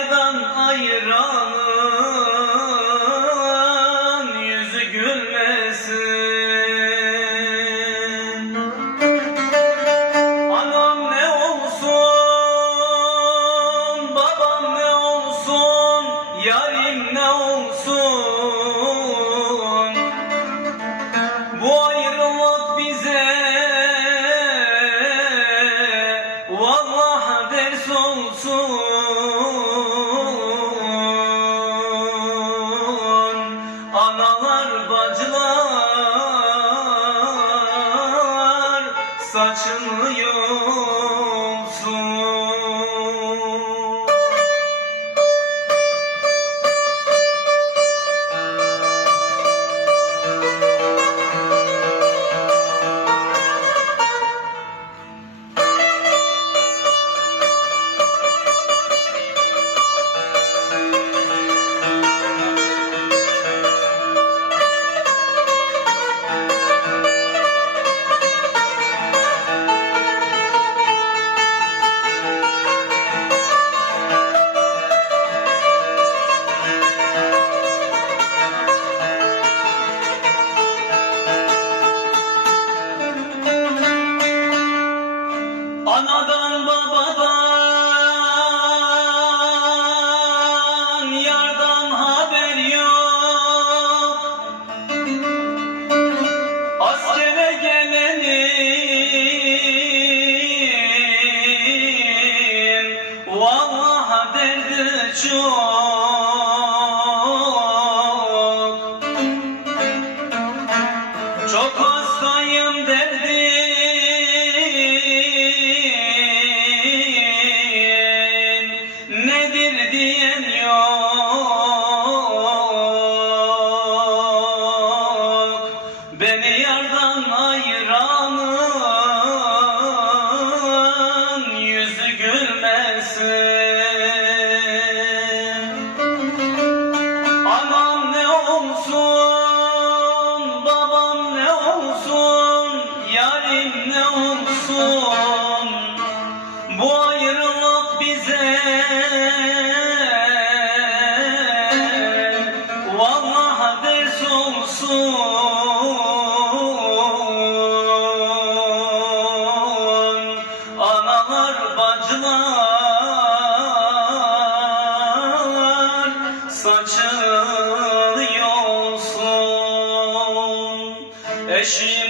aydan ayıranın yüzü gülmesin. Saçını yolsun. in olsun. Analar bacılar saçını yolsun Eşimden